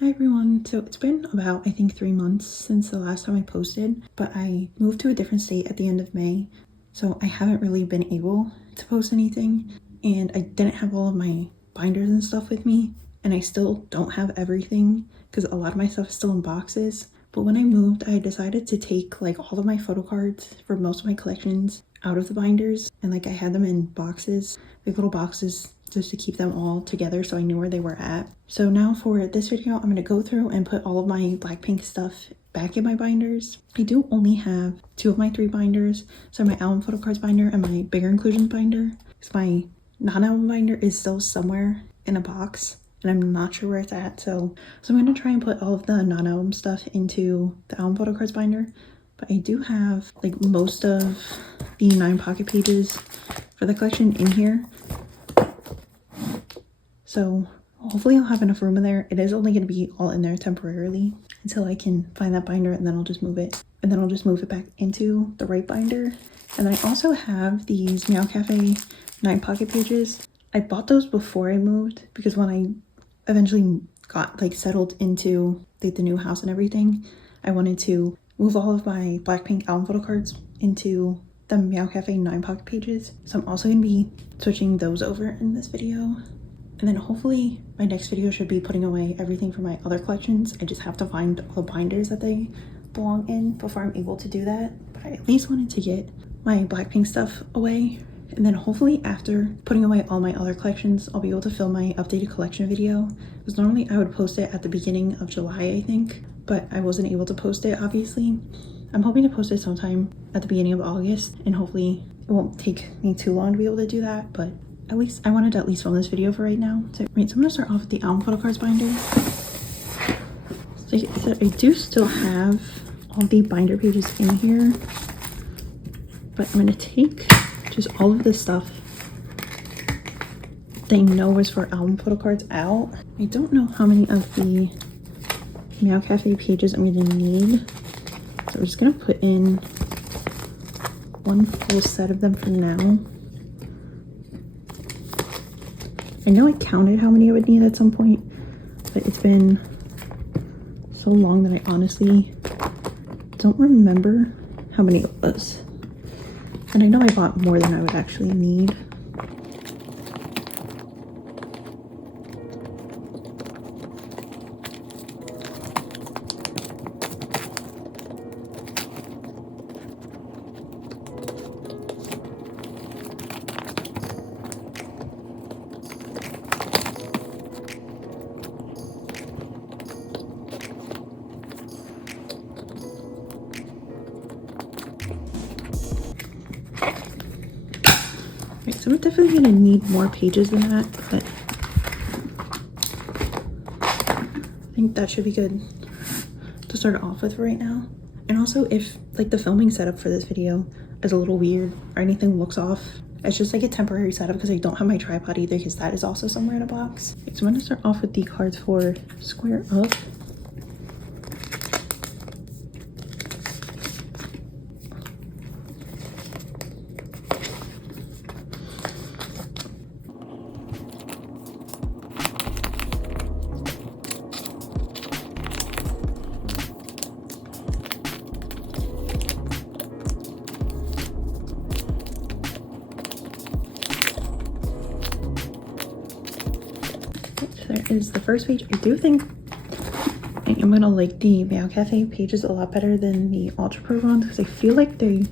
Hi everyone, so it's been about I think 3 months since the last time I posted, but I moved to a different state at the end of May, so I haven't really been able to post anything, and I didn't have all of my binders and stuff with me, and I still don't have everything because a lot of my stuff is still in boxes. But when I moved, I decided to take like all of my photo cards for most of my collections out of the binders, and like I had them in boxes, like little boxes, just to keep them all together so I knew where they were at. So now for this video, I'm going to go through and put all of my Blackpink stuff back in my binders. I do only have 2 of my 3 binders, so my album photo cards binder and my bigger inclusions binder, because my non-album binder is still somewhere in a box and I'm not sure where it's at. So I'm going to try and put all of the non-album stuff into the album photo cards binder. But I do have like most of the 9 pocket pages for the collection in here. So hopefully I'll have enough room in there. It is only going to be all in there temporarily until I can find that binder, and then I'll just move it. And then I'll just move it back into the right binder. And then I also have these Meow Cafe 9 pocket pages. I bought those before I moved because when I eventually got like settled into like the new house and everything, I wanted to move all of my Blackpink album photo cards into the Meow Cafe 9 pocket pages. So I'm also going to be switching those over in this video. And then hopefully my next video should be putting away everything from my other collections. I just have to find all the binders that they belong in before I'm able to do that. But I at least wanted to get my Blackpink stuff away. And then hopefully after putting away all my other collections, I'll be able to film my updated collection video. Because normally I would post it at the beginning of July, I think. But I wasn't able to post it, obviously. I'm hoping to post it sometime at the beginning of August. And hopefully it won't take me too long to be able to do that. But at least I wanted to at least film this video for right now. So I'm gonna start off with the album photo cards binder. So like I said, I do still have all the binder pages in here, but I'm gonna take just all of this stuff they know was for album photo cards out. I don't know how many of the Meow Cafe pages I'm gonna need, so we're just gonna put in one full set of them for now. I know I counted how many I would need at some point, but it's been so long that I honestly don't remember how many it was. And I know I bought more than I would actually need. So we're definitely gonna need more pages than that, but I think that should be good to start off with right now. And also, if like the filming setup for this video is a little weird or anything looks off, it's just like a temporary setup because I don't have my tripod either, because that is also somewhere in a box. Okay, so I'm gonna start off with the cards for Square Up. There is the first page. I do think I am gonna like the Meow Cafe pages a lot better than the Ultra Pro ones because I feel like they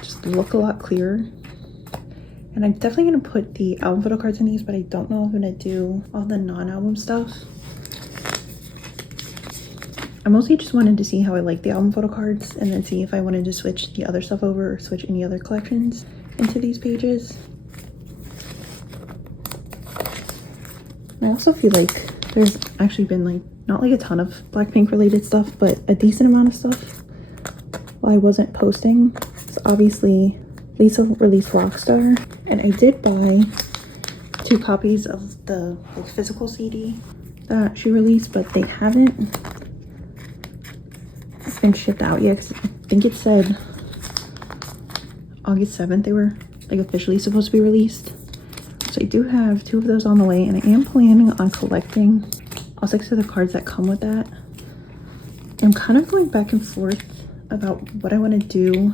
just look a lot clearer. And I'm definitely gonna put the album photo cards in these, but I don't know if I'm gonna do all the non-album stuff. I mostly just wanted to see how I like the album photo cards and then see if I wanted to switch the other stuff over or switch any other collections into these pages. I also feel like there's actually been like not like a ton of Blackpink related stuff, but a decent amount of stuff while I wasn't posting. So obviously Lisa released Rockstar, and I did buy 2 copies of the like physical CD that she released, but they haven't been shipped out yet because I think it said August 7th they were like officially supposed to be released. So I do have 2 of those on the way, and I am planning on collecting I'll stick to the cards that come with that. I'm kind of going back and forth about what I want to do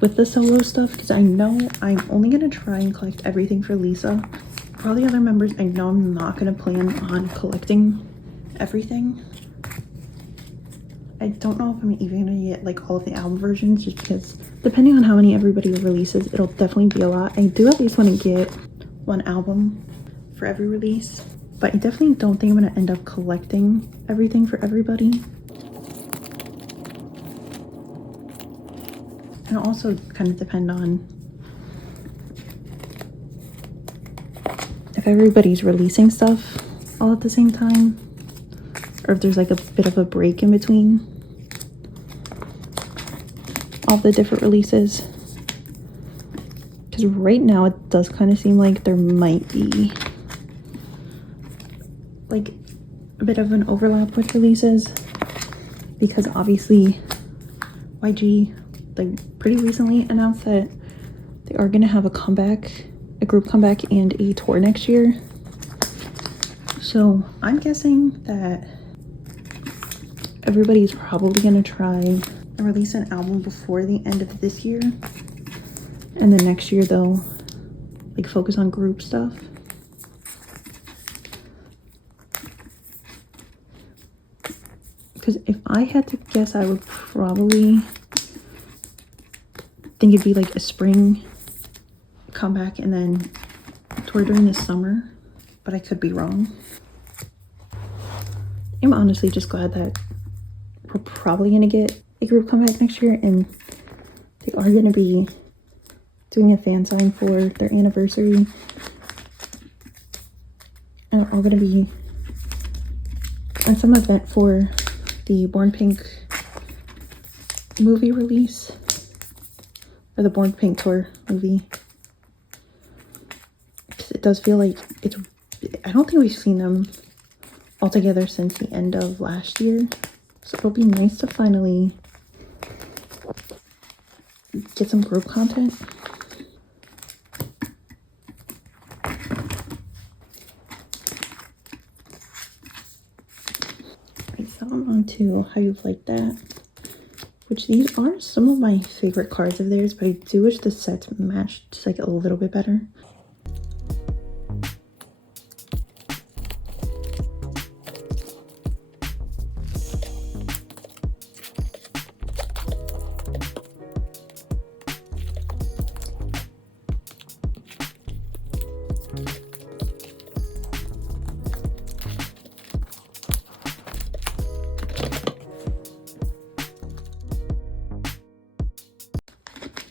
with the solo stuff, because I know I'm only going to try and collect everything for Lisa. For all the other members, I know I'm not going to plan on collecting everything. I don't know if I'm even going to get like all of the album versions, just because depending on how many everybody releases, it'll definitely be a lot. I do at least want to get one album for every release, but I definitely don't think I'm going to end up collecting everything for everybody. And also kind of depend on if everybody's releasing stuff all at the same time, or if there's like a bit of a break in between all the different releases. Because right now it does kind of seem like there might be like a bit of an overlap with releases, because obviously YG like pretty recently announced that they are going to have a group comeback and a tour next year. So I'm guessing that everybody's probably going to try and release an album before the end of this year, and then next year they'll like focus on group stuff. Because if I had to guess, I would probably think it'd be like a spring comeback and then tour during the summer, but I could be wrong. I'm honestly just glad that we're probably going to get a group comeback next year, and they are going to be doing a fan sign for their anniversary, and are going to be at some event for the Born Pink movie release, or the Born Pink tour movie. It does feel like it's, I don't think we've seen them all together since the end of last year, so it'll be nice to finally get some group content. Alright, so I'm on to How You've Liked That, which these are some of my favorite cards of theirs, but I do wish the sets matched just like a little bit better.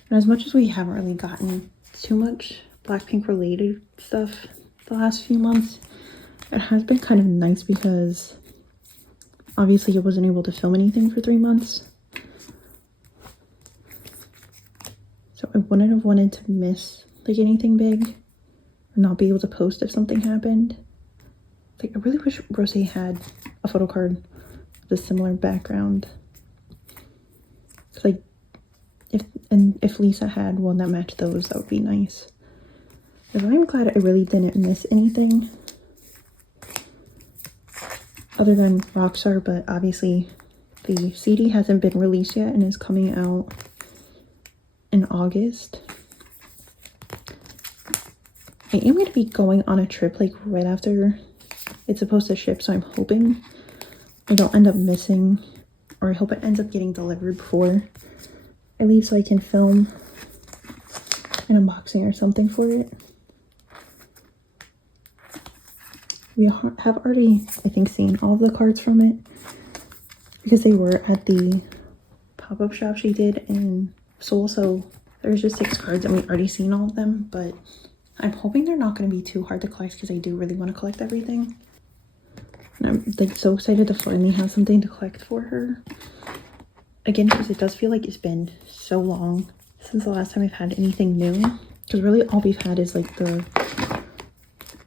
And as much as we haven't really gotten too much Blackpink related stuff the last few months, it has been kind of nice because obviously I wasn't able to film anything for 3 months. So I wouldn't have wanted to miss like anything big or not be able to post if something happened. Like I really wish Rosé had a photo card with a similar background. Like if Lisa had one that matched those, that would be nice. But I'm glad I really didn't miss anything other than Rockstar, but obviously the CD hasn't been released yet and is coming out in August. I am going to be going on a trip like right after it's supposed to ship, so I'm hoping I don't end up missing, or I hope it ends up getting delivered before I leave so I can film an unboxing or something for it. We have already, I think, seen all of the cards from it because they were at the pop-up shop she did in Seoul, so there's just 6 cards and we've already seen all of them, but I'm hoping they're not going to be too hard to collect because I do really want to collect everything. And I'm like so excited to finally have something to collect for her. Again, because it does feel like it's been so long since the last time I've had anything new. Because really all we've had is like the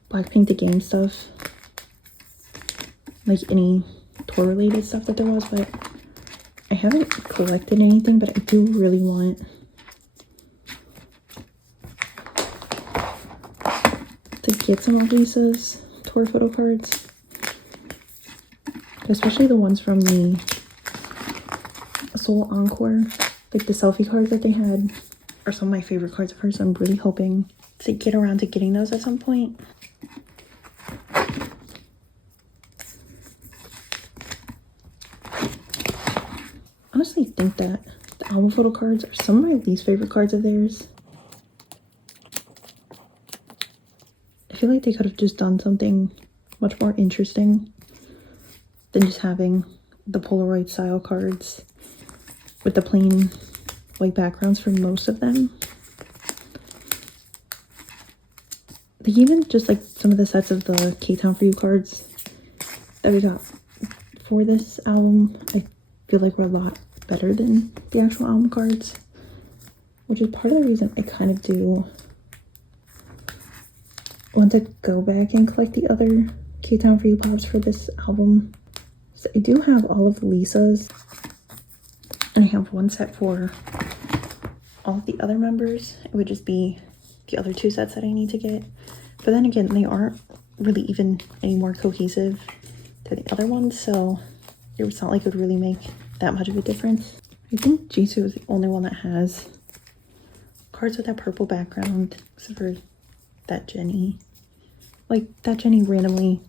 Blackpink the Game stuff. Like any tour related stuff that there was, but I haven't collected anything, but I do really want to get some of Lisa's tour photo cards. especially the ones from the Soul Encore, like the selfie cards that they had are some of my favorite cards of hers. So I'm really hoping to get around to getting those at some point. Honestly think that the album photo cards are some of my least favorite cards of theirs. I feel like they could have just done something much more interesting than just having the Polaroid style cards with the plain white backgrounds for most of them. Like even just like some of the sets of the K-Town For You cards that we got for this album, I feel like were a lot better than the actual album cards, which is part of the reason I kind of do want to go back and collect the other K-Town For You pops for this album. So I do have all of Lisa's, and I have one set for all of the other members. It would just be the other two sets that I need to get. But then again, they aren't really even any more cohesive to the other ones, so it's not like it would really make that much of a difference. I think Jisoo is the only one that has cards with that purple background, except for that Jenny. Like, that Jenny randomly,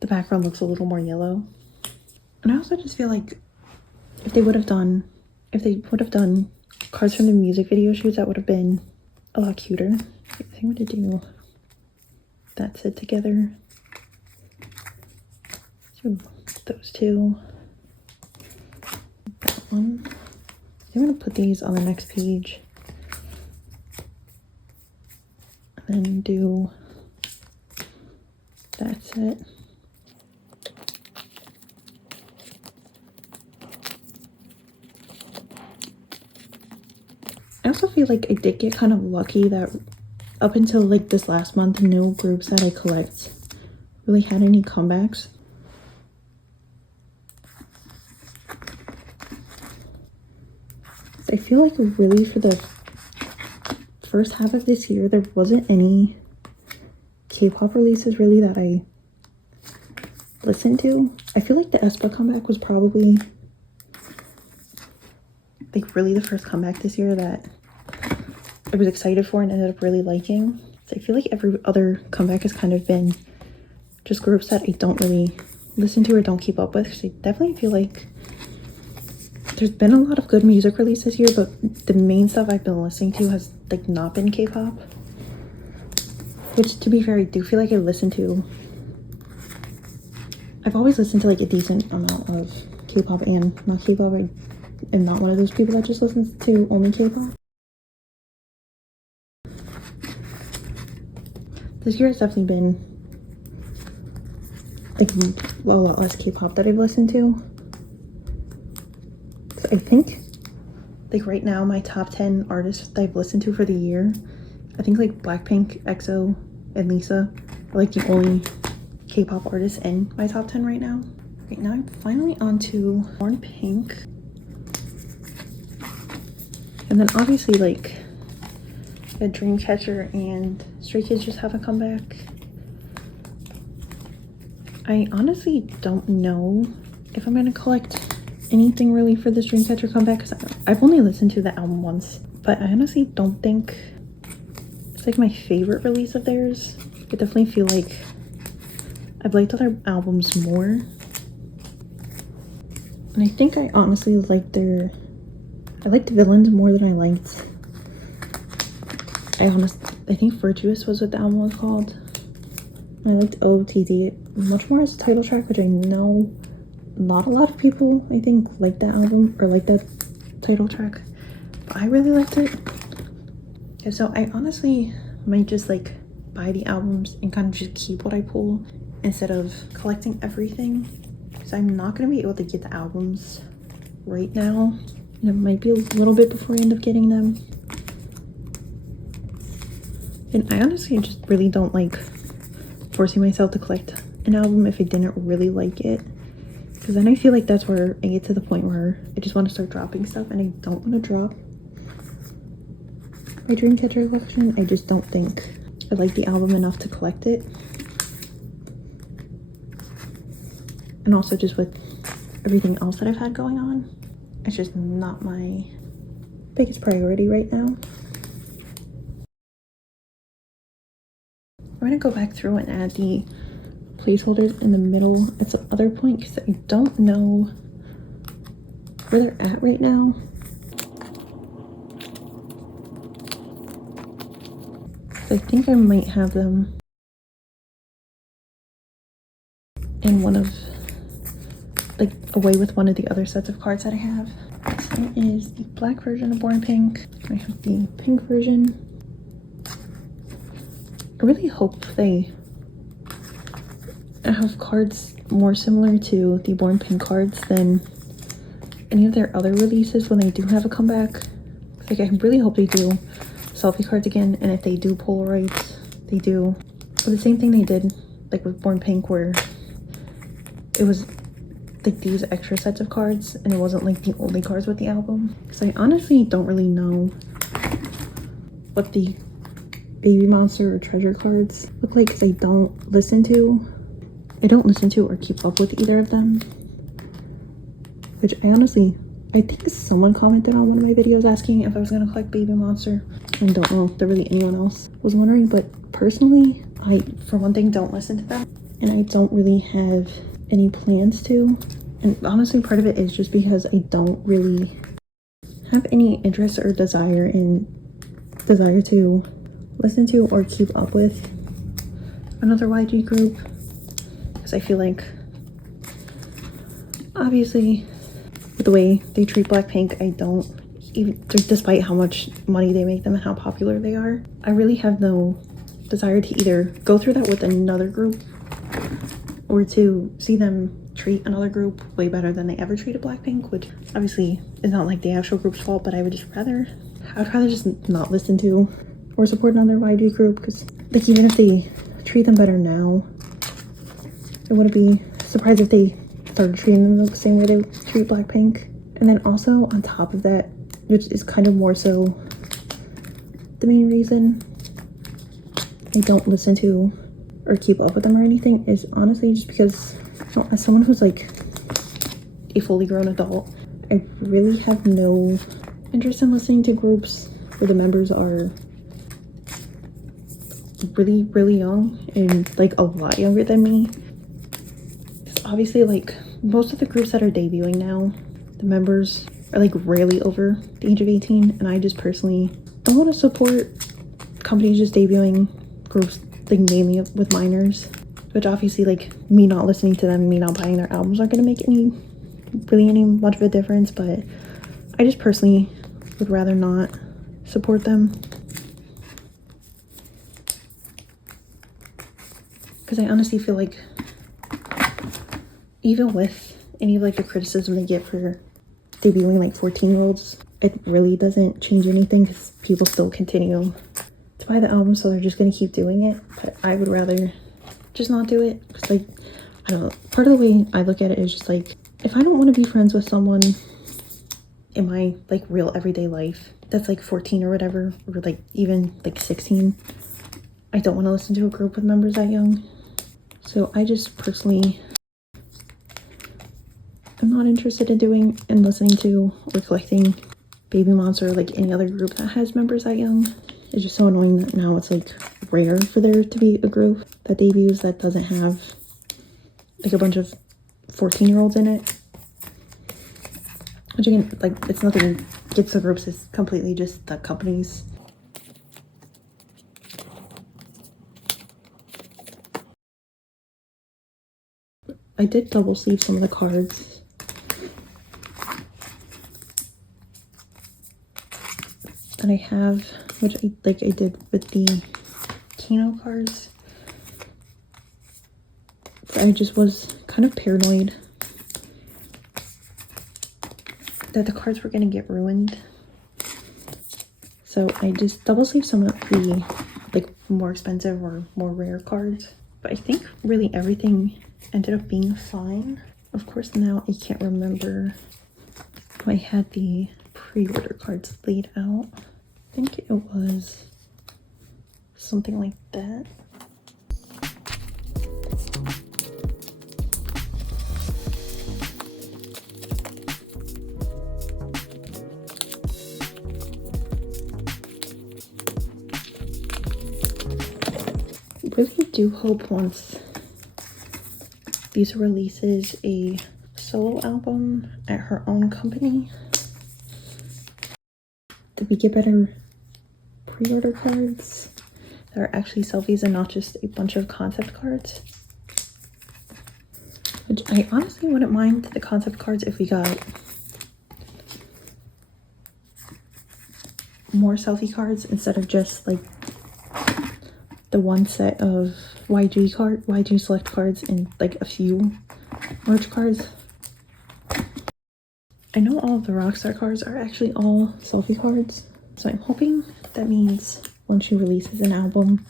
the background looks a little more yellow. And I also just feel like if they would have done cards from the music video shoots, that would have been a lot cuter. I think I'm gonna do that set together. So those two. That one. I'm gonna put these on the next page. And then do that set. I also feel like I did get kind of lucky that up until like this last month, no groups that I collect really had any comebacks. So I feel like really for the first half of this year, there wasn't any K-pop releases really that I listened to. I feel like the aespa comeback was probably like really the first comeback this year that I was excited for and ended up really liking. So I feel like every other comeback has kind of been just groups that I don't really listen to or don't keep up with. So I definitely feel like there's been a lot of good music released this year, but the main stuff I've been listening to has like not been K-pop. Which, to be fair, I do feel like I've always listened to like a decent amount of K-pop and not K-pop. I am not one of those people that just listens to only K-pop. This year has definitely been like a lot less K-pop that I've listened to. So I think like right now my top 10 artists that I've listened to for the year, I think like Blackpink, EXO, and Lisa are like the only K-pop artists in my top 10 right now. Right now I'm finally on to Born Pink. And then obviously like the Dreamcatcher and Stray Kids just haven't come back. I honestly don't know if I'm gonna collect anything really for this Dreamcatcher comeback because I've only listened to the album once, but I honestly don't think it's like my favorite release of theirs. I definitely feel like I've liked other albums more, and I think I honestly liked Villains more than I liked. I think Virtuous was what the album was called. I liked OOTD much more as a title track, which I know not a lot of people I think like that album or like that title track, but I really liked it. And so I honestly might just like buy the albums and kind of just keep what I pull instead of collecting everything, because I'm not going to be able to get the albums right now, and it might be a little bit before I end up getting them. And I honestly just really don't like forcing myself to collect an album if I didn't really like it, because then I feel like that's where I get to the point where I just want to start dropping stuff, and I don't want to drop my Dreamcatcher collection. I just don't think I like the album enough to collect it. and also just with everything else that I've had going on, it's just not my biggest priority right now. I'm gonna go back through and add the placeholders in the middle at some other point because I don't know where they're at right now. I think I might have them in one of, like, away with one of the other sets of cards that I have. Here is the black version of Born Pink. I have the pink version. I really hope they have cards more similar to the Born Pink cards than any of their other releases when they do have a comeback. Like, I really hope they do selfie cards again, and if they do Polaroids, they do the same thing they did like with Born Pink, where it was like these extra sets of cards and it wasn't like the only cards with the album. Because I honestly don't really know what the Baby Monster or Treasure cards look like, because I don't listen to or keep up with either of them. Which I think someone commented on one of my videos asking if I was gonna collect Baby Monster. I don't know if there really anyone else was wondering, but personally, I, for one thing, don't listen to them, and I don't really have any plans to. And honestly, part of it is just because I don't really have any interest or desire to listen to or keep up with another YG group, because I feel like, obviously, with the way they treat Blackpink, I don't even, despite how much money they make them and how popular they are, I really have no desire to either go through that with another group or to see them treat another group way better than they ever treated Blackpink, which obviously is not like the actual group's fault, but I'd rather just not listen to or support another YG group, because like, even if they treat them better now, I wouldn't be surprised if they started treating them the same way they treat Blackpink. And then also on top of that, which is kind of more so the main reason I don't listen to or keep up with them or anything, is honestly just because, you know, as someone who's like a fully grown adult, I really have no interest in listening to groups where the members are really young and like a lot younger than me. Obviously, like, most of the groups that are debuting now, the members are like rarely over the age of 18, and I just personally don't want to support companies just debuting groups like mainly with minors, which obviously, like, me not listening to them, me not buying their albums aren't going to make any much of a difference, but I just personally would rather not support them, because I honestly feel like even with any of like the criticism they get for debuting like 14-year-olds, it really doesn't change anything, because people still continue to buy the album, so they're just going to keep doing it. But I would rather just not do it, because, like, I don't know, part of the way I look at it is just like, if I don't want to be friends with someone in my like real everyday life that's like 14 or whatever, or like even like 16, I don't want to listen to a group with members that young. So I just personally, I'm not interested in listening to or collecting Baby Monster or like any other group that has members that young. It's just so annoying that now it's like rare for there to be a group that debuts that doesn't have like a bunch of 14-year-olds in it. Which again, like, it's nothing against the groups, it's completely just the companies. I did double sleeve some of the cards. And I have, which I did with the Kino cards. I just was kind of paranoid that the cards were gonna get ruined. So I just double sleeved some of the like more expensive or more rare cards. But I think really everything ended up being fine. Of course, now I can't remember if I had the pre-order cards laid out. I think it was something like that. really do hope once Lisa releases a solo album at her own company that we get better pre-order cards that are actually selfies and not just a bunch of concept cards. Which I honestly wouldn't mind the concept cards if we got more selfie cards instead of just like the one set of YG select cards and like a few merch cards. I know all of the Rockstar cards are actually all selfie cards, so I'm hoping that means when she releases an album,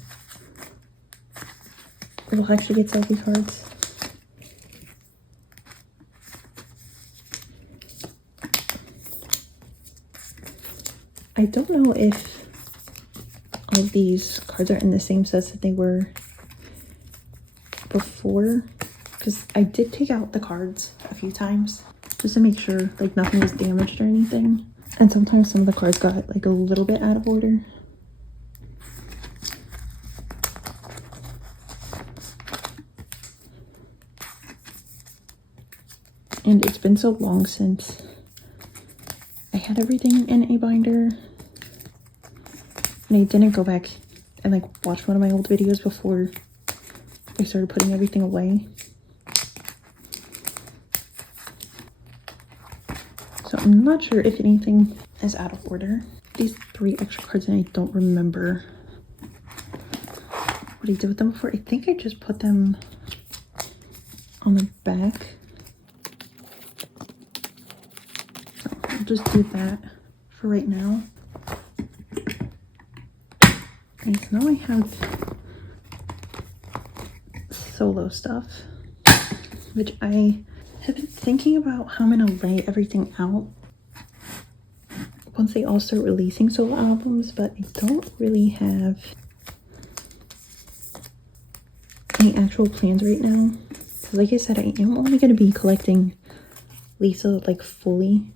we'll actually get selfie cards. I don't know if all of these cards are in the same sets that they were before, because I did take out the cards a few times just to make sure like nothing was damaged or anything, and sometimes some of the cards got like a little bit out of order. And it's been so long since I had everything in a binder, and I didn't go back and like watch one of my old videos before I started putting everything away. So I'm not sure if anything is out of order. These 3 extra cards, and I don't remember what I did with them before. I think I just put them on the back. So I'll just do that for right now. Okay, so now I have solo stuff, which I have been thinking about how I'm gonna lay everything out once they all start releasing solo albums, but I don't really have any actual plans right now. So like I said, I am only gonna be collecting Lisa like fully,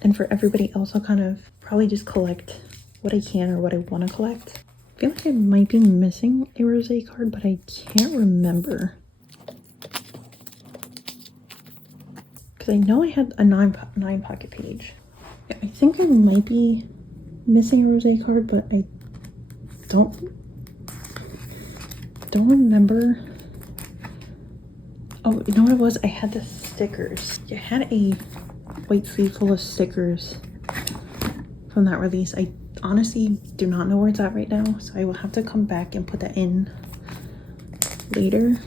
and for everybody else I'll kind of probably just collect what I can or what I want to collect. I feel like I might be missing a rosé card, but I can't remember. Because I know I had a 9 pocket page. Yeah, I think I might be missing a rosé card, but I don't remember. Oh, you know what it was? I had the stickers. I had a white sleeve full of stickers from that release. I honestly do not know where it's at right now, so I will have to come back and put that in later.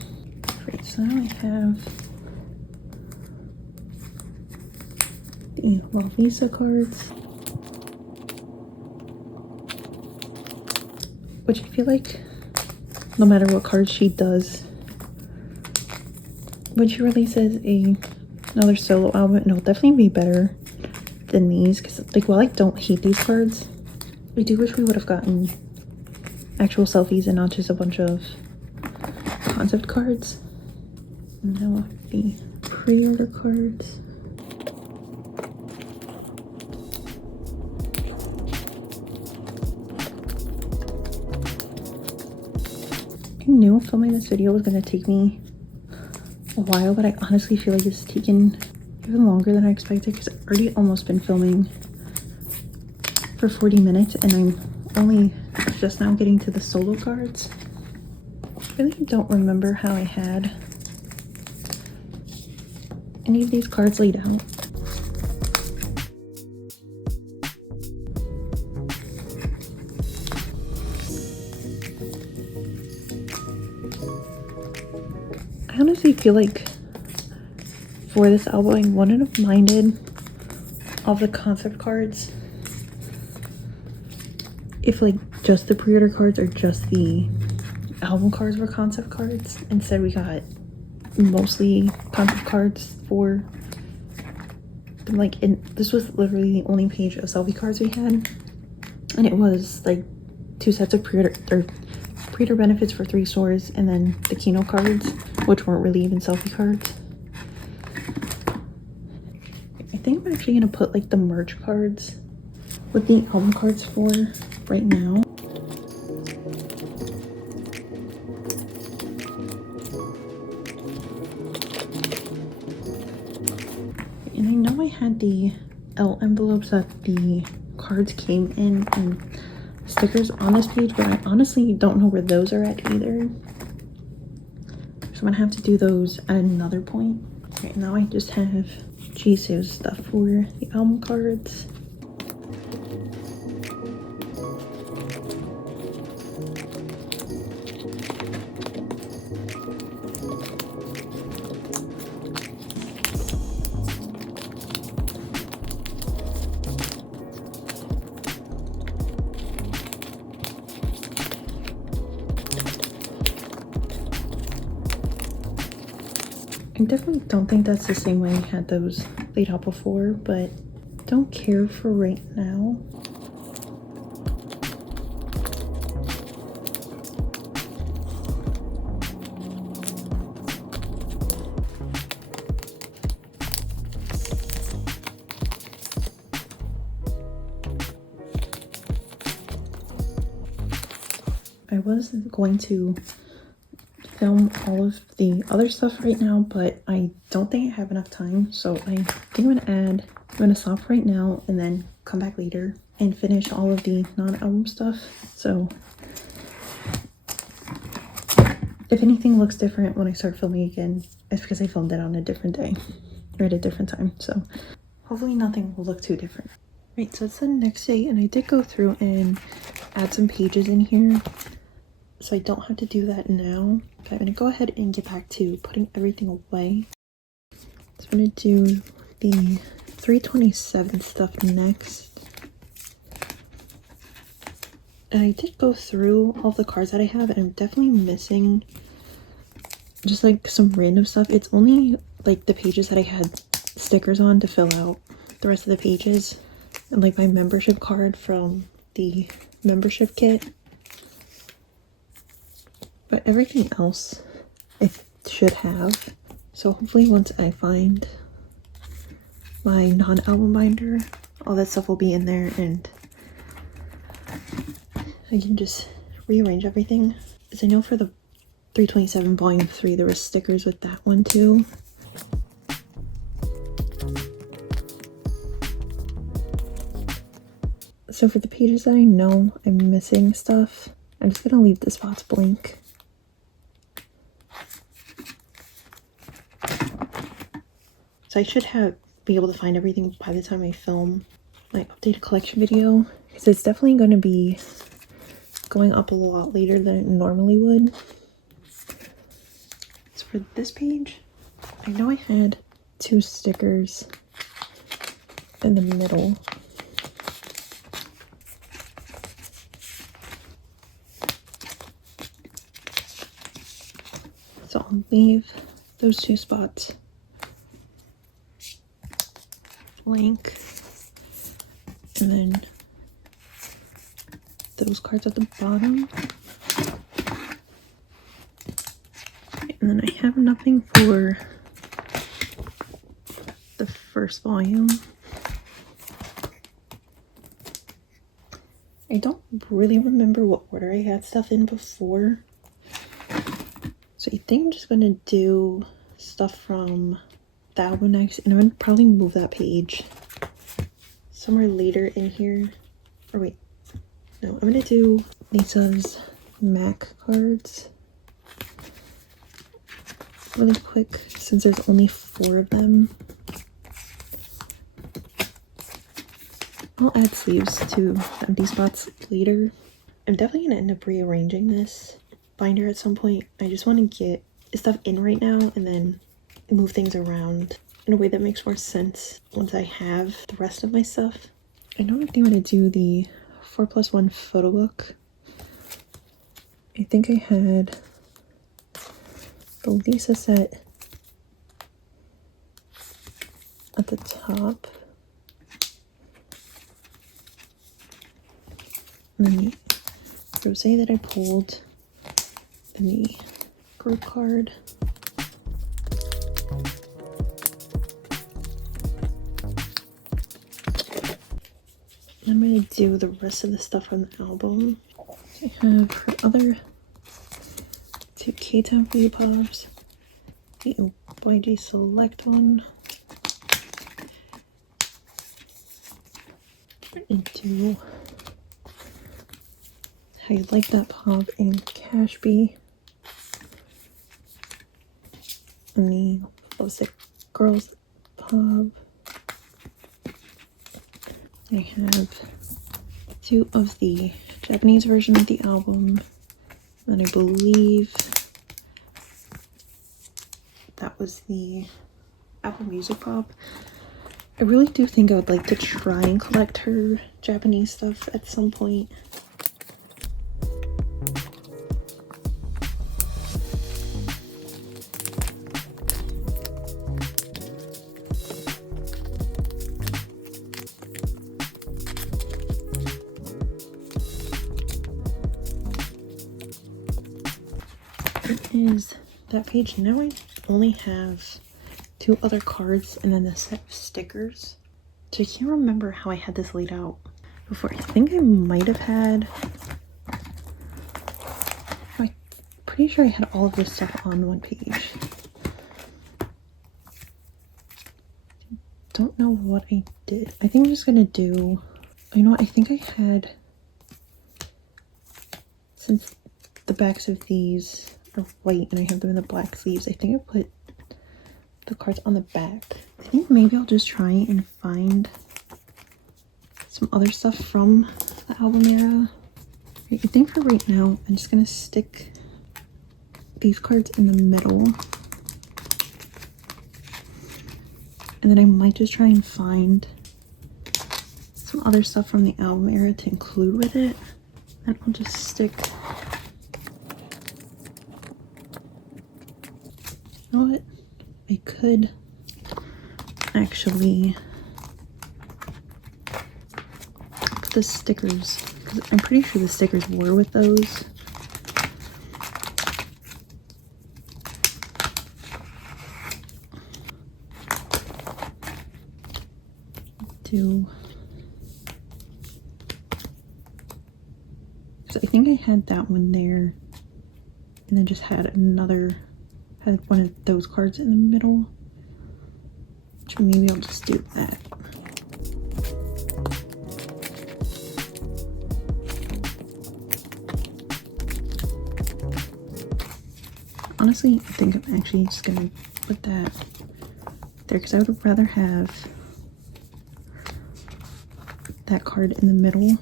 Right, so now I have the Lisa cards, which I feel like no matter what card she does, when she releases another solo album, it'll definitely be better than these. Because like, while I don't hate these cards, I do wish we would have gotten actual selfies and not just a bunch of concept cards. And now the pre-order cards. I knew filming this video was going to take me a while, but I honestly feel like it's taken even longer than I expected, because I've already almost been filming for 40 minutes and I'm only just now getting to the solo cards. I really don't remember how I had any of these cards laid out. I honestly feel like for this album I wouldn't have minded all the concept cards if like just the pre-order cards or just the album cards were concept cards. Instead we got mostly concept cards for them, like, this was literally the only page of selfie cards we had, and it was like 2 sets of pre-order benefits for 3 stores, and then the Kino cards, which weren't really even selfie cards. I think I'm actually gonna put like the merch cards with the album cards for right now. know I had the L envelopes that the cards came in and stickers on this page, but I honestly don't know where those are at either. So I'm gonna have to do those at another point. Right now I just have Jisoo's stuff for the album cards. I definitely don't think that's the same way I had those laid out before, but don't care for right now. I was going to film all of the other stuff right now, but I don't think I have enough time, so I think I'm gonna stop right now and then come back later and finish all of the non-album stuff. So if anything looks different when I start filming again, it's because I filmed it on a different day or at a different time, so hopefully nothing will look too different. Right, so it's the next day, and I did go through and add some pages in here, so I don't have to do that now. But I'm gonna go ahead and get back to putting everything away. So I'm gonna do the 327 stuff next. And I did go through all the cards that I have, and I'm definitely missing just like some random stuff. It's only like the pages that I had stickers on to fill out the rest of the pages, and like my membership card from the membership kit. But everything else I should have. So hopefully once I find my non-album binder, all that stuff will be in there and I can just rearrange everything. As I know for the 327 volume 3 there were stickers with that one too. So for the pages that I know I'm missing stuff, I'm just gonna leave the spots blank. So I should be able to find everything by the time I film my updated collection video, because it's definitely going to be going up a lot later than it normally would. So for this page, I know I had 2 stickers in the middle. So I'll leave those 2 spots blank, and then those cards at the bottom, and then I have nothing for the first volume. I don't really remember what order I had stuff in before, so I think I'm just gonna do stuff from the album next, and I'm gonna probably move that page somewhere later in here. Or wait, no, I'm gonna do Lisa's MAC cards really quick since there's only 4 of them. I'll add sleeves to the empty spots later. I'm definitely gonna end up rearranging this binder at some point. I just want to get stuff in right now and then move things around in a way that makes more sense once I have the rest of my stuff. I know I think I'm gonna do the 4+1 photo book. I think I had the Lisa set at the top, and then the rosé that I pulled, and the group card. I'm going to do the rest of the stuff from the album. I have her other 2 K-Town Foodie Pops, the YG Select one, into How You Like That pop and Cashby. And the Lovesick Girls pub. I have 2 of the Japanese version of the album. And I believe that was the Apple Music pop. I really do think I would like to try and collect her Japanese stuff at some point. Is that page. Now I only have 2 other cards and then the set of stickers. So I can't remember how I had this laid out before. I think I might have had, I'm pretty sure I had all of this stuff on one page. Don't know what I did. I think I'm just gonna do, you know what, I think I had, since the backs of these are white and I have them in the black sleeves, I think I put the cards on the back. I think maybe I'll just try and find some other stuff from the album era. I think for right now, I'm just gonna stick these cards in the middle. And then I might just try and find some other stuff from the album era to include with it. And I'll just stick, you know what? I could actually put the stickers, because I'm pretty sure the stickers were with those. So I think I had that one there, and then just had one of those cards in the middle. So maybe I'll just do that. Honestly, I think I'm actually just gonna put that there because I would rather have that card in the middle.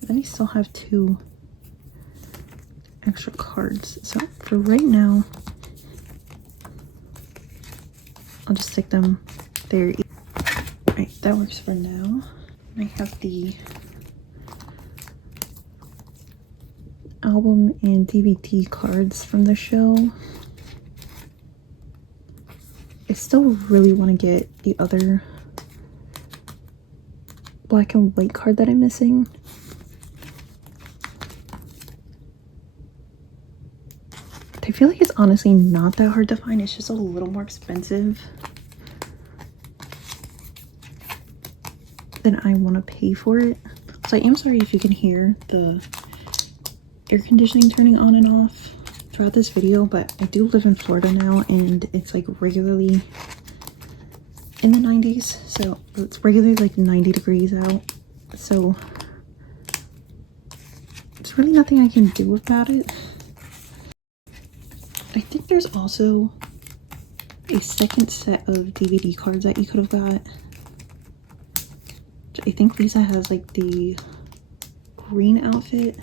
Then I still have 2 extra cards. So for right now, I'll just stick them there. Alright, that works for now. I have the album and DVD cards from the show. I still really want to get the other black and white card that I'm missing. I feel like it's honestly not that hard to find. It's just a little more expensive than I want to pay for it. So I am sorry if you can hear the air conditioning turning on and off throughout this video, but I do live in Florida now and it's like regularly in the 90s, so it's regularly like 90 degrees out, so there's really nothing I can do about it. I think there's also a second set of DVD cards that you could have got. I think Lisa has like the green outfit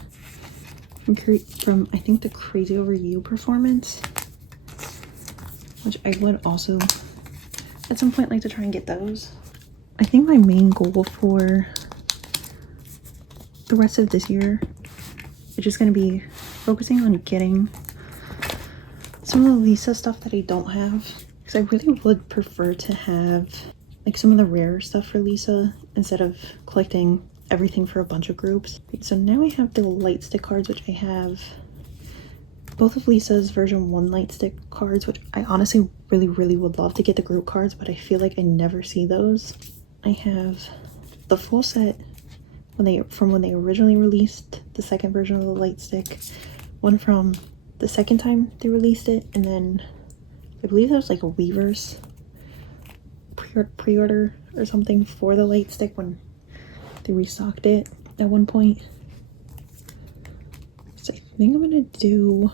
from I think the Crazy Over You performance, which I would also at some point like to try and get those. I think my main goal for the rest of this year is just going to be focusing on getting some of the Lisa stuff that I don't have, because I really would prefer to have like some of the rare stuff for Lisa instead of collecting everything for a bunch of groups. So now I have the light stick cards, which I have both of Lisa's version 1 light stick cards, which I honestly really would love to get the group cards, but I feel like I never see those. I have the full set from when they originally released the second version of the light stick, one from the second time they released it, and then I believe that was like a Weavers pre-order or something for the light stick when they restocked it at one point. So I think I'm gonna do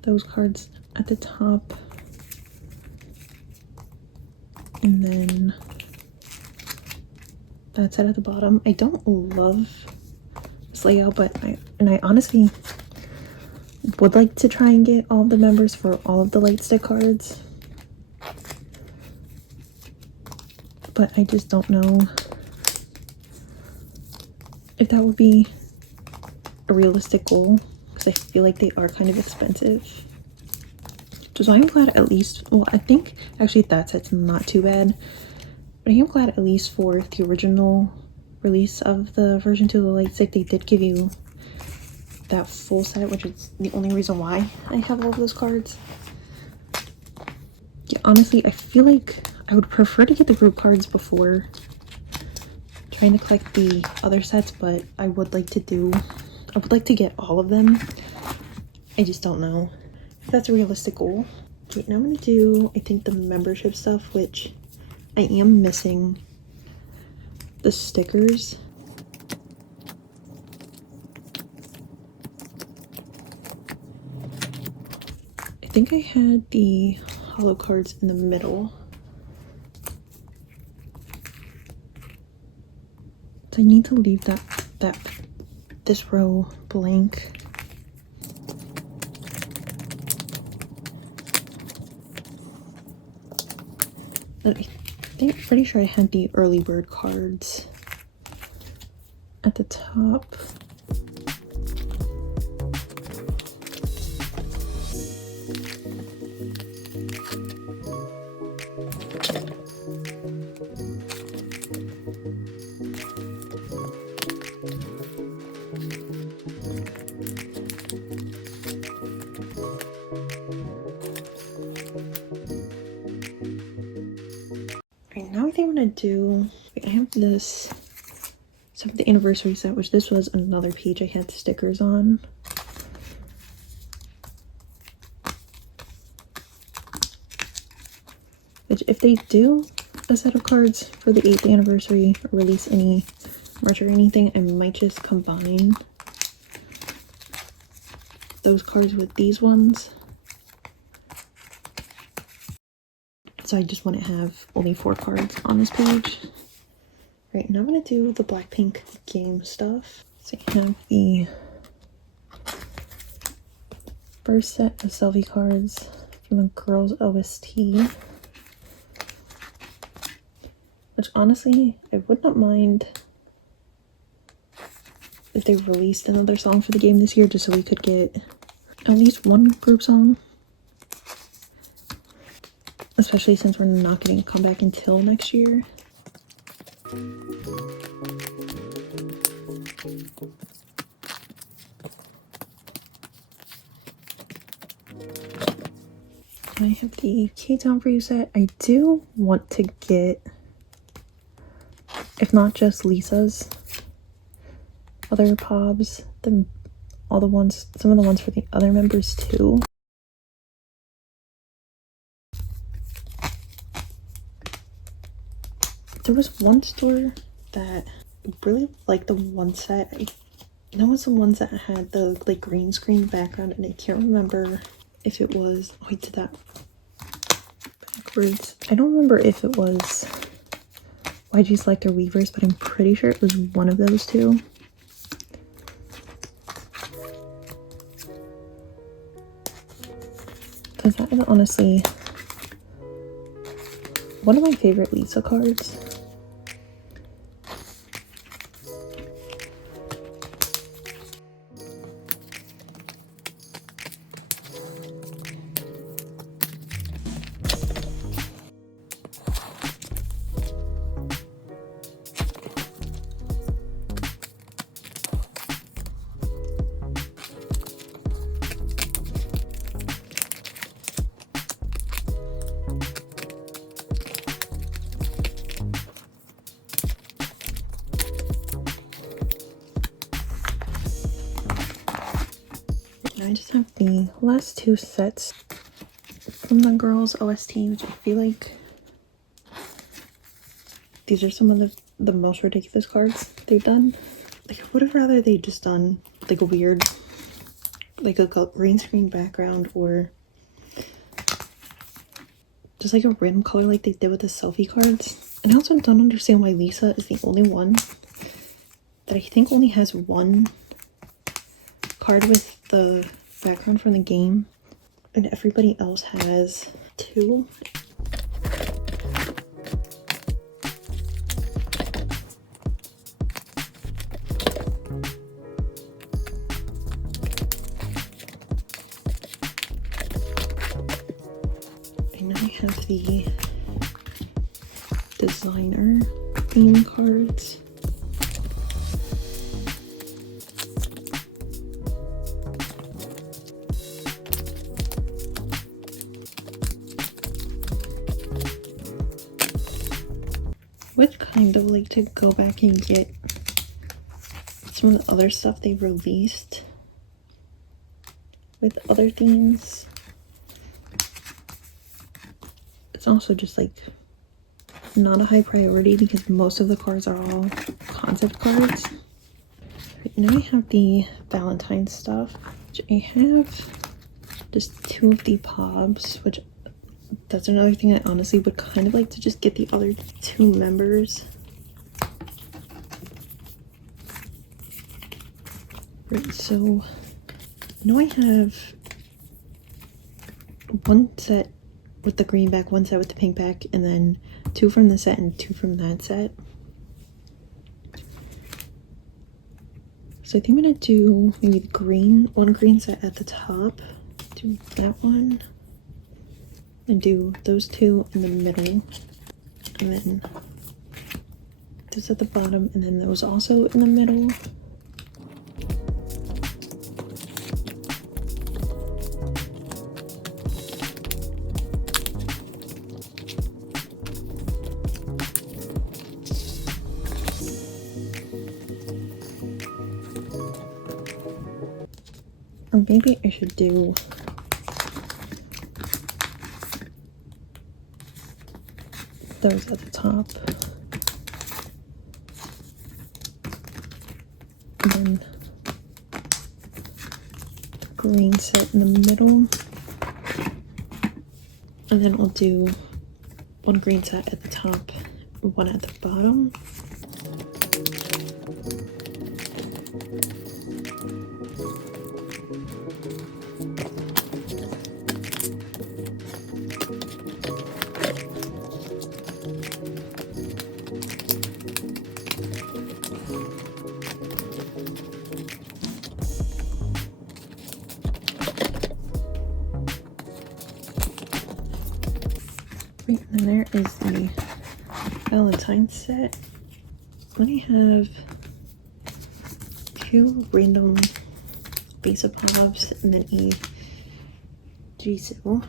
those cards at the top, and then that set at the bottom. I don't love this layout, but I honestly would like to try and get all of the members for all of the light stick cards, but I just don't know if that would be a realistic goal, because I feel like they are kind of expensive. So I'm glad at least, well, I think actually that set's not too bad, but I am glad at least for the original release of the version 2 of the light stick, they did give you that full set, which is the only reason why I have all of those cards. Yeah, honestly, I feel like I would prefer to get the group cards before trying to collect the other sets, but I would like to get all of them. I just don't know if that's a realistic goal. Okay, now I'm gonna do, I think, the membership stuff, which I am missing the stickers. I think I had the holo cards in the middle. So I need to leave this row blank. But I think, pretty sure I had the early bird cards at the top. Alright, now I think I'm gonna do, I have this 7th anniversary set, which this was another page I had stickers on. Which, if they do a set of cards for the 8th anniversary or release any merch or anything, I might just combine those cards with these ones. So I just want to have only 4 cards on this page. Right, now I'm going to do the Blackpink game stuff. So I have the first set of selfie cards from the girls OST. Which honestly, I would not mind if they released another song for the game this year, just so we could get at least one group song. Especially since we're not getting a comeback until next year. I have the K-Town For You set. I do want to get, if not just Lisa's, other pobs, some of the ones for the other members too. There was one store that really liked the one set. That was the ones that had the like green screen background, and I can't remember if it was, oh, I did that backwards. I don't remember if it was YG Select or Weavers, but I'm pretty sure it was one of those two. Because that is honestly one of my favorite Lisa cards. I just have the last two sets from the girls OST, which I feel like these are some of the most ridiculous cards they've done. Like, I would have rather they just done like a weird, like a green screen background, or just like a random color like they did with the selfie cards. And I also don't understand why Lisa is the only one that I think only has one card with the background from the game, and everybody else has two. And I have the designer theme cards. Would kind of like to go back and get some of the other stuff they've released with other themes. It's also just like not a high priority because most of the cards are all concept cards. Right, now I have the Valentine stuff, which I have just two of the Pobs, which that's another thing I honestly would kind of like to just get the other two members. Right, so now I have one set with the green back, one set with the pink back, and then two from this set and two from that set. So I think I'm gonna do maybe the green, one green set at the top, do that one, and do those two in the middle, and then those at the bottom, and then those also in the middle. Or maybe I should do those at the top, and then green set in the middle, and then I'll do one green set at the top, one at the bottom. Right, and then there is the Valentine set. Then I have two random base of Pobs and then a Jisoo.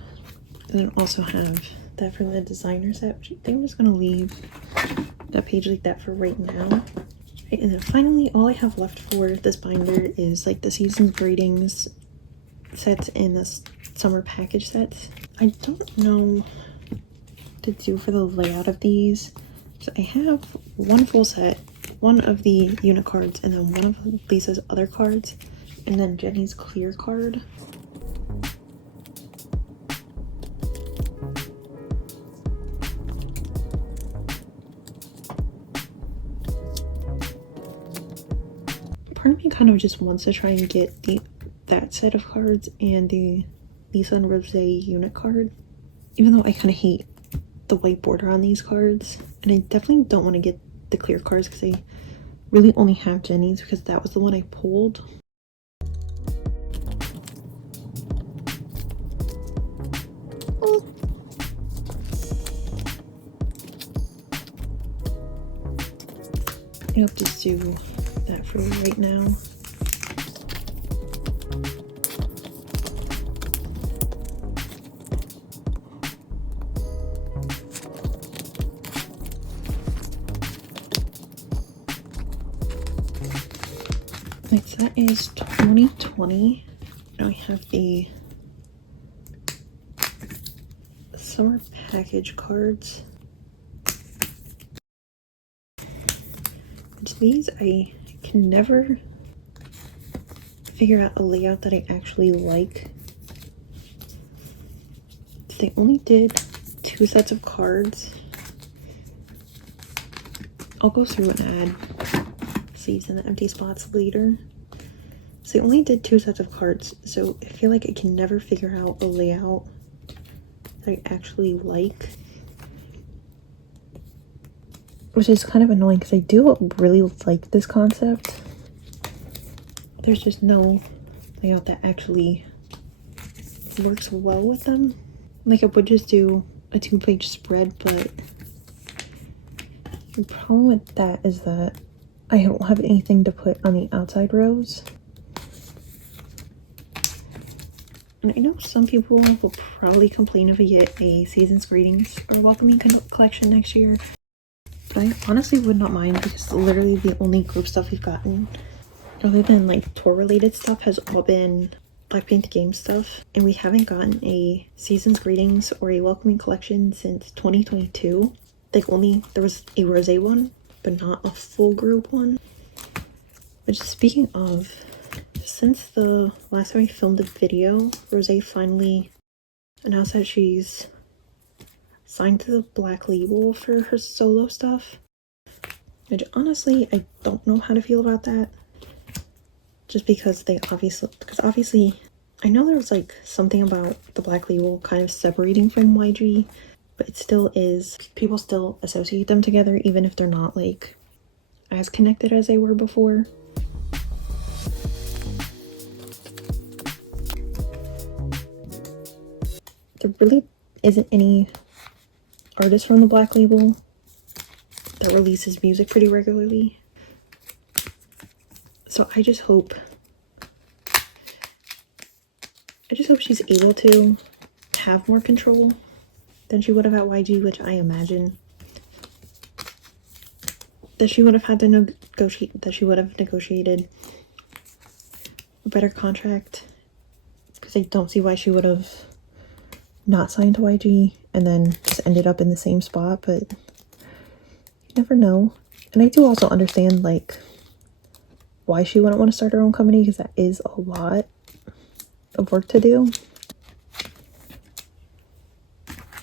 And then also have that from the designer set, which I think I'm just gonna leave that page like that for right now. Okay, and then finally all I have left for this binder is like the season's greetings sets and the summer package sets. I don't know to do for the layout of these. So I have one full set, one of the unit cards, and then one of Lisa's other cards, and then Jenny's clear card. Part of me kind of just wants to try and get that set of cards and the Lisa and Rose unit card, even though I kind of hate the white border on these cards, and I definitely don't want to get the clear cards because I really only have Jenny's because that was the one I pulled. I'll just do that for right now. Next, that is 2020, Now I have the summer package cards. It's these, I can never figure out a layout that I actually like. They only did 2 sets of cards. I'll go through and add sleeves and the empty spots later. So they only did 2 sets of cards, so I feel like I can never figure out a layout that I actually like. Which is kind of annoying because I do really like this concept. There's just no layout that actually works well with them. Like I would just do a 2-page spread, but the problem with that is that I don't have anything to put on the outside rows. And I know some people will probably complain if we get a season's greetings or welcoming collection next year. But I honestly would not mind because literally the only group stuff we've gotten, other than like tour related stuff, has all been Blackpink game stuff. And we haven't gotten a season's greetings or a welcoming collection since 2022. Like only there was a rosé one, but not a full group one. Which, speaking of, since the last time I filmed a video, Rosé finally announced that she's signed to the Black label for her solo stuff. Which honestly, I don't know how to feel about that. Just because obviously, I know there was like something about the Black label kind of separating from YG, but it still is, people still associate them together even if they're not like as connected as they were before. There really isn't any artist from the Black label that releases music pretty regularly. So I just hope she's able to have more control than she would have at YG, which I imagine that she would have had to negotiated a better contract, because I don't see why she would have not signed to YG and then just ended up in the same spot, but you never know. And I do also understand like why she wouldn't want to start her own company, because that is a lot of work to do.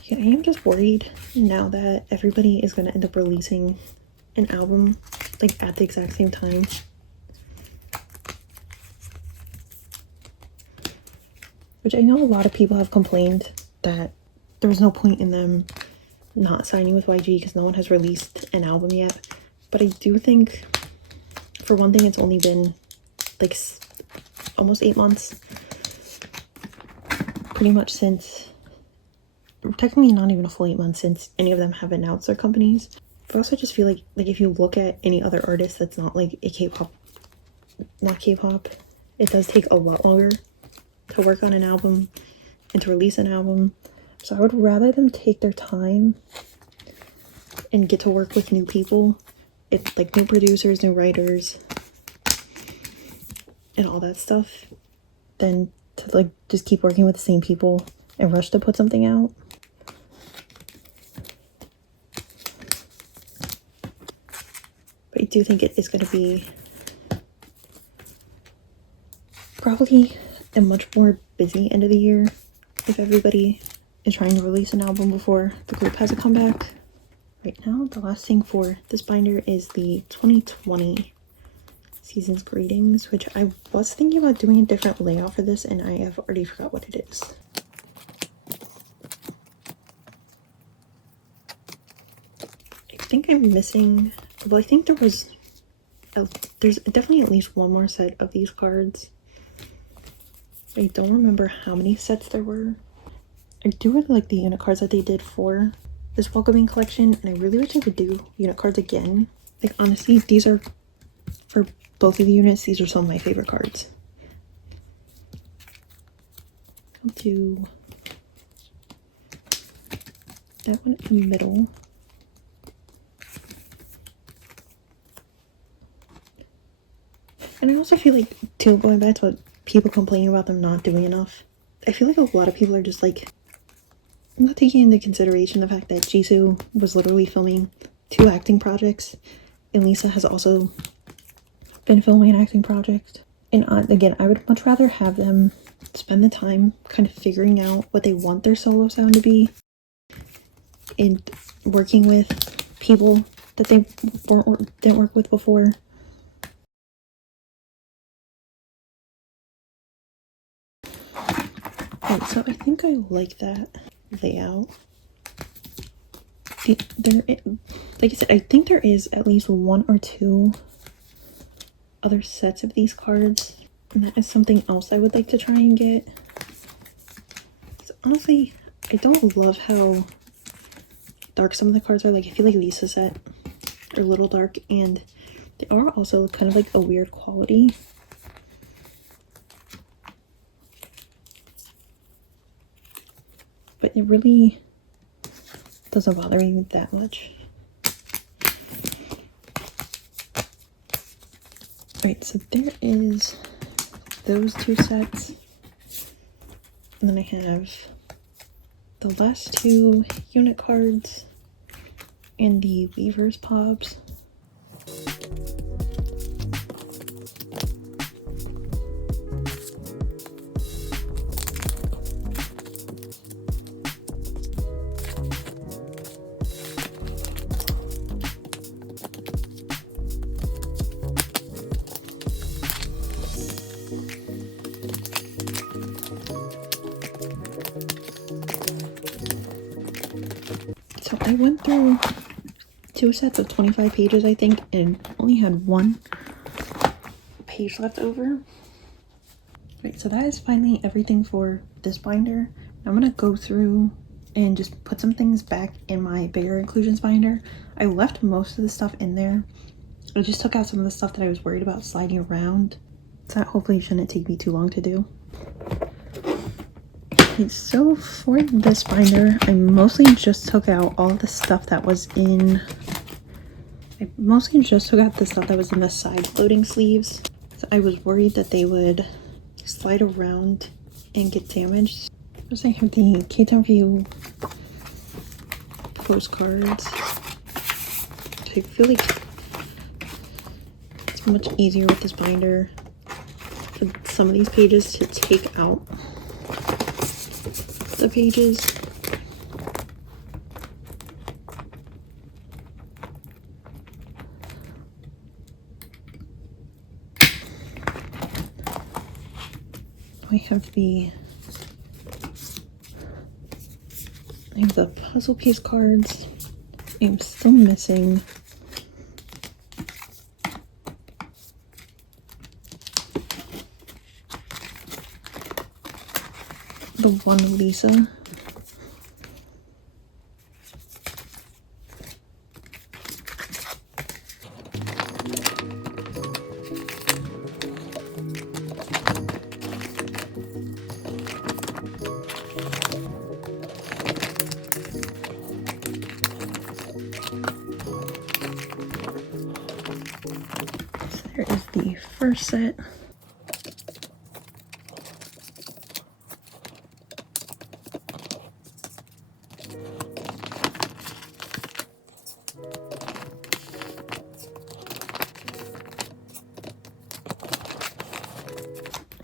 Yeah, I am just worried now that everybody is going to end up releasing an album like at the exact same time. Which I know a lot of people have complained that there was no point in them not signing with YG because no one has released an album yet. But I do think, for one thing, it's only been like almost 8 months. Pretty much since, technically not even a full 8 months since any of them have announced their companies. But I also just feel like if you look at any other artist that's not like a K-pop, it does take a lot longer to work on an album and to release an album. So I would rather them take their time and get to work with new people. It's like new producers, new writers, and all that stuff, than to like just keep working with the same people and rush to put something out. But I do think it is going to be probably a much more busy end of the year if everybody is trying to release an album before the group has a comeback. Right now, the last thing for this binder is the 2020 season's greetings, which I was thinking about doing a different layout for this, and I have already forgot what it is. I think I'm missing, well, I think there's definitely at least one more set of these cards. I don't remember how many sets there were. I do really like the unit cards that they did for this welcoming collection, and I really wish they would do unit cards again. Like honestly, these are, for both of the units, these are some of my favorite cards. I'll do that one in the middle. And I also feel like, too, going back to what people complaining about them not doing enough. I feel like a lot of people are just like not taking into consideration the fact that Jisoo was literally filming 2 acting projects, and Lisa has also been filming an acting project. And again, I would much rather have them spend the time kind of figuring out what they want their solo sound to be and working with people that they didn't work with before. Right, so I think I like that layout. Like I said, I think there is at least 1 or 2 other sets of these cards, and that is something else I would like to try and get. So honestly, I don't love how dark some of the cards are. Like, I feel like Lisa's set are a little dark, and they are also kind of like a weird quality. But it really doesn't bother me that much. Alright, so there is those 2 sets. And then I have the last 2 unit cards and the Weaver's Pobs. So I went through 2 sets of 25 pages, I think, and only had 1 page left over. Right, so that is finally everything for this binder. I'm gonna go through and just put some things back in my bigger inclusions binder. I left most of the stuff in there. I just took out some of the stuff that I was worried about sliding around. So that hopefully shouldn't take me too long to do. Okay, so for this binder, I mostly just took out all of the stuff that was in... I mostly just took out the stuff that was in the side loading sleeves. So I was worried that they would slide around and get damaged. First I have the K-Town View postcards. I feel like it's much easier with this binder for some of these pages to take out the pages. I have the puzzle piece cards. I'm still missing the one Lisa. There is the first set.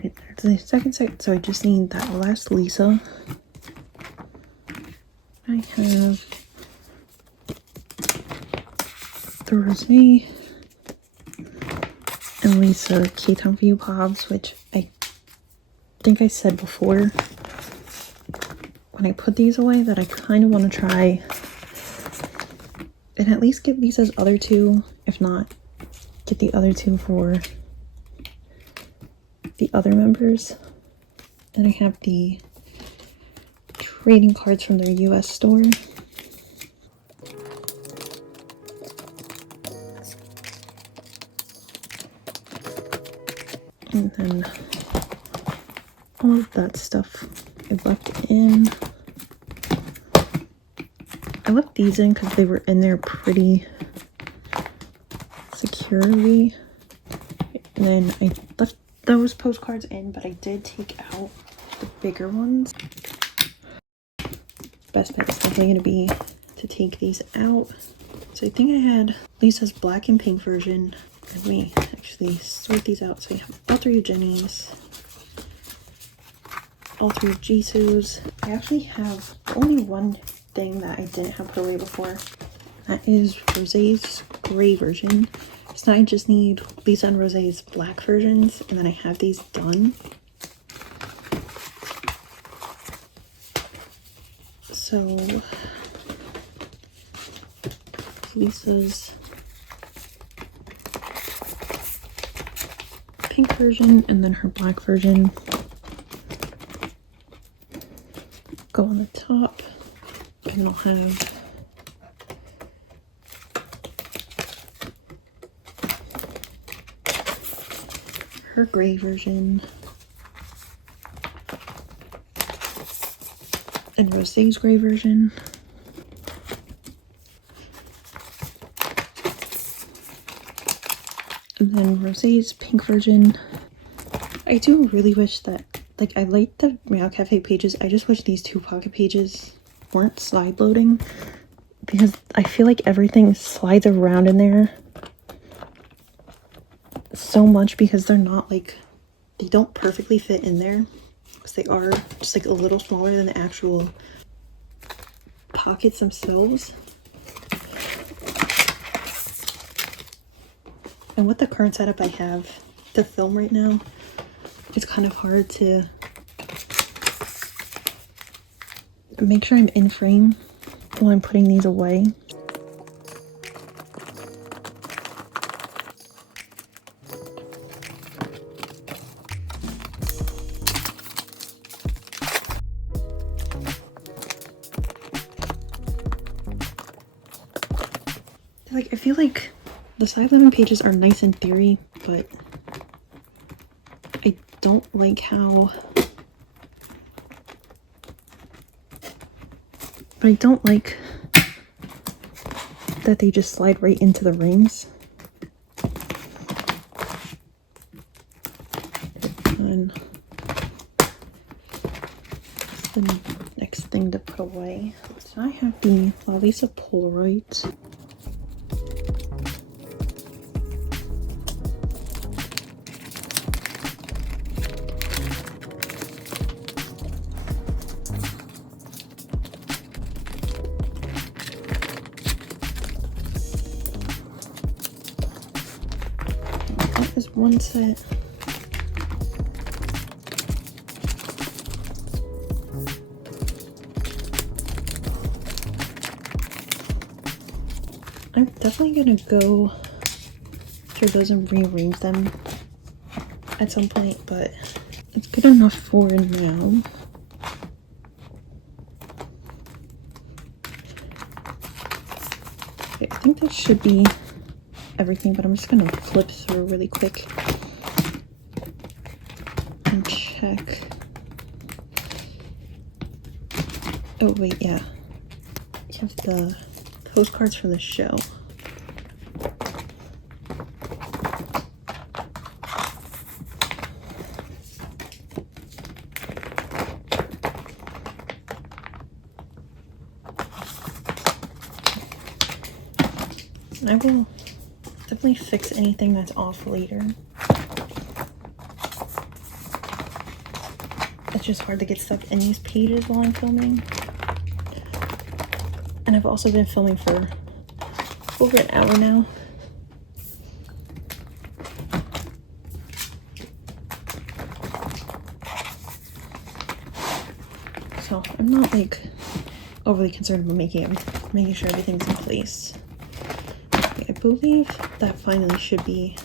There's the second set, so I just need that last Lisa. I have the Rosé and Lisa K-Town View Pobs, which I think I said before when I put these away that I kind of want to try and at least get Lisa's other 2, if not get the other 2 for the other members. Then I have the trading cards from their US store. And then all of that stuff I left in. I left these in because they were in there pretty securely. And then I left those postcards in, but I did take out the bigger ones. Best bet is definitely going to be to take these out. So I think I had Lisa's black and pink version. Let me actually sort these out. So we have all three of Jenny's, all three of Jisoo's. I actually have only one thing that I didn't have put away before. That is Rosé's gray version. So now I just need Lisa and Rosé's black versions, and then I have these done. So Lisa's pink version and then her black version go on the top, and then I'll have her gray version and Rosé's gray version. And then Rosé's pink version. I do really wish that, like, I like the Meow Cafe pages. I just wish these two pocket pages weren't side loading, because I feel like everything slides around in there so much, because they're not like, they don't perfectly fit in there, because they are just like a little smaller than the actual pockets themselves. And with the current setup I have to film right now, it's kind of hard to make sure I'm in frame while I'm putting these away. Like, I feel like the side loading pages are nice in theory, but I don't like how, that they just slide right into the rings. And that's the next thing to put away. So I have the La Lisa Polaroids. That is one set. I'm definitely gonna go through those and rearrange them at some point, but it's good enough for now. Okay, I think that should be everything, but I'm just gonna flip through really quick and check. Oh wait, yeah, we have the postcards for the show. I will definitely fix anything that's off later. It's just hard to get stuff in these pages while I'm filming. And I've also been filming for over an hour now. So I'm not like overly concerned about making sure everything's in place. I believe that finally should be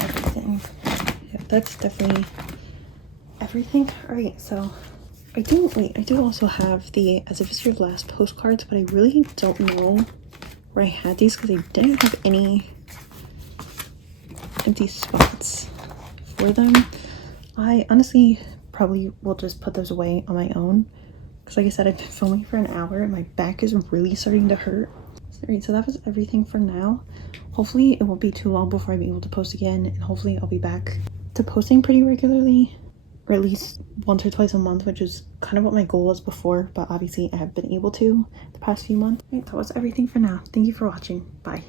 everything. Yeah, that's definitely everything. Alright, so I do also have the As If It's Your Last postcards, but I really don't know where I had these because I didn't have any empty spots for them. I honestly probably will just put those away on my own, because like I said, I've been filming for an hour and my back is really starting to hurt. All right, so that was everything for now. Hopefully it won't be too long before I'm able to post again, and hopefully I'll be back to posting pretty regularly, or at least once or twice a month, which is kind of what my goal was before, but obviously I have been able to the past few months. All right, that was everything for now. Thank you for watching. Bye.